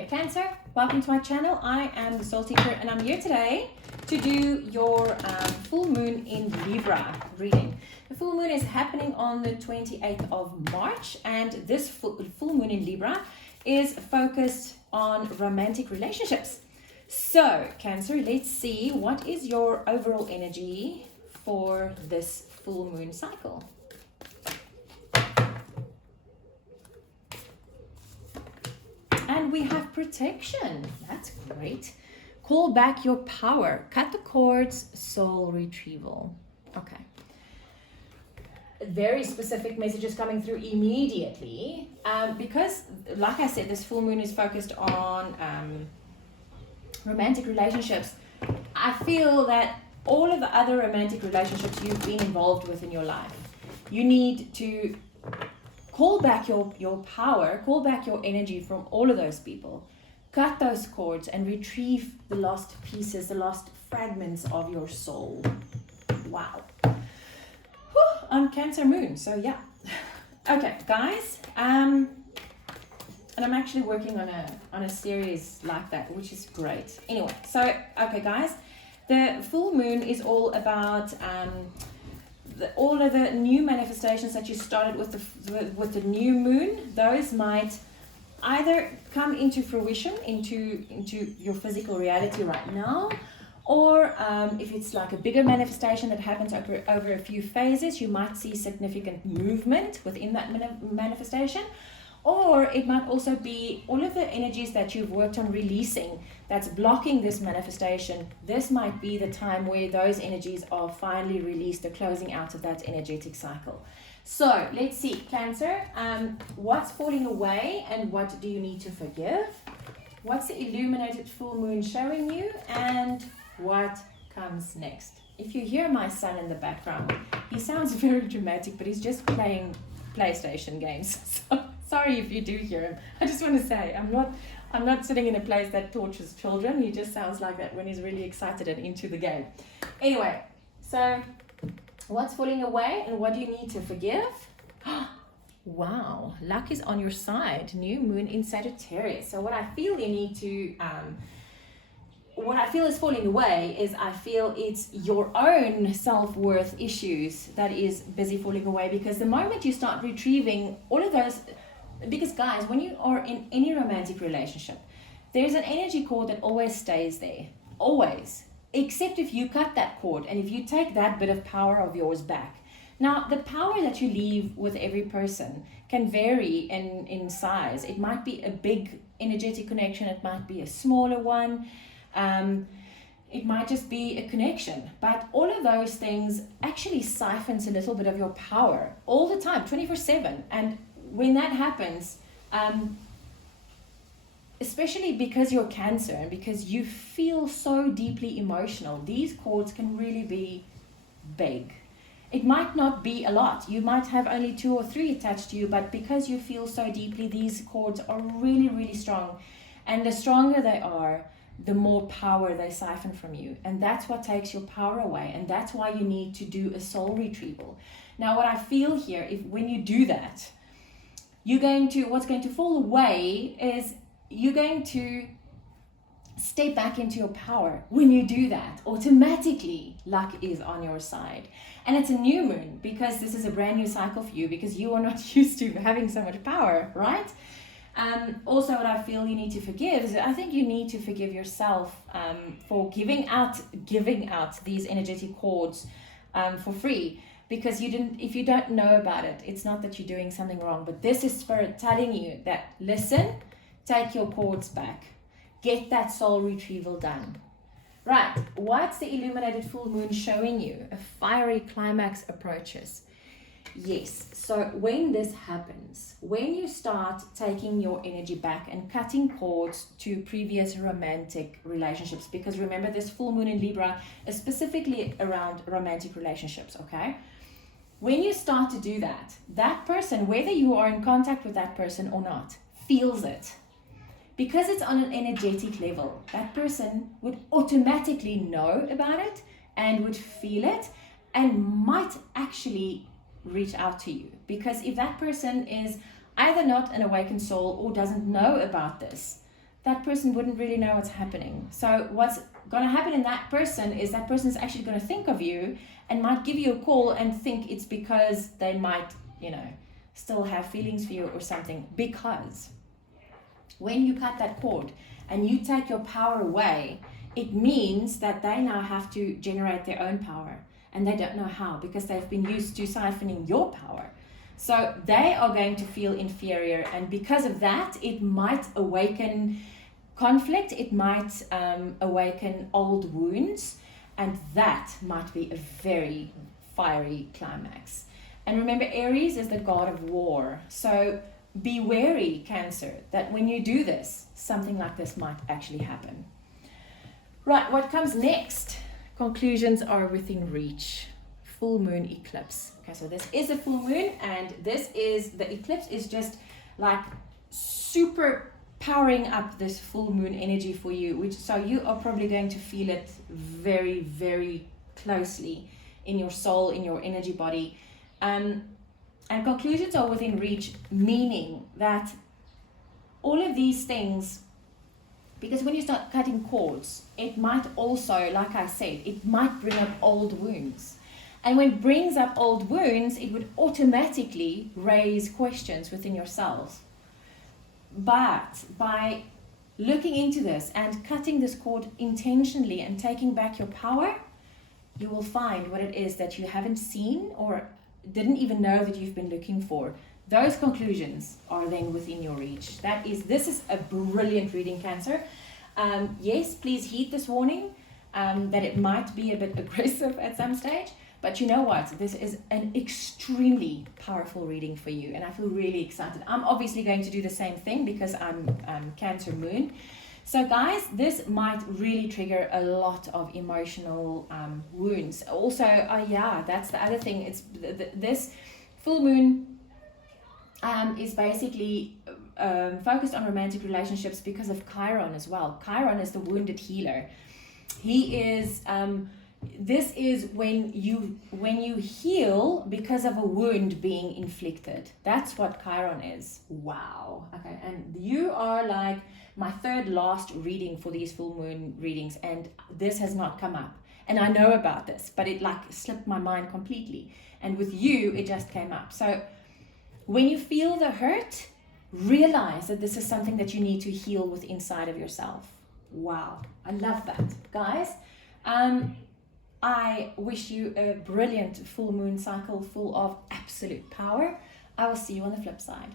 Okay, Cancer, welcome to my channel. I am the Soul Teacher and I'm here today to do your full moon in Libra reading. The full moon is happening on the 28th of March, and this full moon in Libra is focused on romantic relationships. So, Cancer, let's see what is your overall energy for this full moon cycle. And we have protection. That's great. Call back your power. Cut the cords. Soul retrieval. Okay. Very specific messages coming through immediately. Because, like I said, this full moon is focused on romantic relationships. I feel that all of the other romantic relationships you've been involved with in your life, you need to call back your power, call back your energy from all of those people. Cut those cords and retrieve the lost pieces, the lost fragments of your soul. Wow. Whew, on Cancer moon, so yeah. Okay, guys. And I'm actually working on a series like that, which is great. Anyway, so, okay, guys. The full moon is all about all of the new manifestations that you started with the new moon. Those might either come into fruition, into your physical reality right now, or if it's like a bigger manifestation that happens over a few phases, you might see significant movement within that manifestation. Or it might also be all of the energies that you've worked on releasing that's blocking this manifestation. This might be the time where those energies are finally released, the closing out of that energetic cycle. So let's see, Cancer, what's falling away and what do you need to forgive? What's the illuminated full moon showing you, and what comes next? If you hear my son in the background, he sounds very dramatic, but he's just playing PlayStation games. So sorry if you do hear him. I just want to say, I'm not sitting in a place that tortures children. He just sounds like that when he's really excited and into the game. Anyway, so what's falling away and what do you need to forgive? Wow, luck is on your side. New moon in Sagittarius. So what I feel you need to, what I feel is falling away is I feel it's your own self-worth issues that is busy falling away, because the moment you start retrieving all of those, because guys, when you are in any romantic relationship, there's an energy cord that always stays there, always, except if you cut that cord and if you take that bit of power of yours back. Now, the power that you leave with every person can vary in size. It might be a big energetic connection, it might be a smaller one, it might just be a connection, but all of those things actually siphons a little bit of your power all the time, 24/7. And when that happens, especially because you're Cancer and because you feel so deeply emotional, these cords can really be big. It might not be a lot. You might have only 2 or 3 attached to you, but because you feel so deeply, these cords are really, really strong. And the stronger they are, the more power they siphon from you. And that's what takes your power away. And that's why you need to do a soul retrieval. Now, what I feel here, when you do that, what's going to fall away is you're going to step back into your power. When you do that, automatically luck is on your side. And it's a new moon, because this is a brand new cycle for you, because you are not used to having so much power, right? Also, what I feel you need to forgive is, I think you need to forgive yourself for giving out these energetic cords for free. Because if you don't know about it, it's not that you're doing something wrong, but this is Spirit telling you that, listen, take your cords back. Get that soul retrieval done. Right, what's the illuminated full moon showing you? A fiery climax approaches. Yes, so when this happens, when you start taking your energy back and cutting cords to previous romantic relationships, because remember, this full moon in Libra is specifically around romantic relationships, okay? When you start to do that, that person, whether you are in contact with that person or not, feels it. Because it's on an energetic level, that person would automatically know about it and would feel it and might actually reach out to you. Because if that person is either not an awakened soul or doesn't know about this, that person wouldn't really know what's happening. So what's going to happen in that person is that person is actually going to think of you and might give you a call and think it's because they might, still have feelings for you or something. Because when you cut that cord and you take your power away, it means that they now have to generate their own power, and they don't know how because they've been used to siphoning your power. So they are going to feel inferior, and because of that, it might awaken conflict, it might awaken old wounds, and that might be a very fiery climax. And remember, Aries is the god of war. So be wary, Cancer, that when you do this, something like this might actually happen. Right, what comes next? Conclusions are within reach. Full moon eclipse. Okay, so this is a full moon, and the eclipse is just like super powering up this full moon energy for you, so you are probably going to feel it very, very closely in your soul, in your energy body. And conclusions are within reach, meaning that all of these things, because when you start cutting cords, it might also, like I said, it might bring up old wounds. And when it brings up old wounds, it would automatically raise questions within yourselves. But by looking into this and cutting this cord intentionally and taking back your power, you will find what it is that you haven't seen or didn't even know that you've been looking for. Those conclusions are then within your reach. This is a brilliant reading, Cancer. Yes, please heed this warning that it might be a bit aggressive at some stage, but you know what? This is an extremely powerful reading for you, and I feel really excited. I'm obviously going to do the same thing because I'm Cancer Moon. So guys, this might really trigger a lot of emotional wounds. Also, that's the other thing. It's this full moon is basically focused on romantic relationships because of Chiron as well. Chiron is the wounded healer. He is this is when you heal because of a wound being inflicted. That's what Chiron is. Wow. Okay, and you are like my third last reading for these full moon readings, and this has not come up. And I know about this, but it like slipped my mind completely. And with you, it just came up. So when you feel the hurt, realize that this is something that you need to heal with inside of yourself. Wow, I love that, guys. I wish you a brilliant full moon cycle full of absolute power. I will see you on the flip side.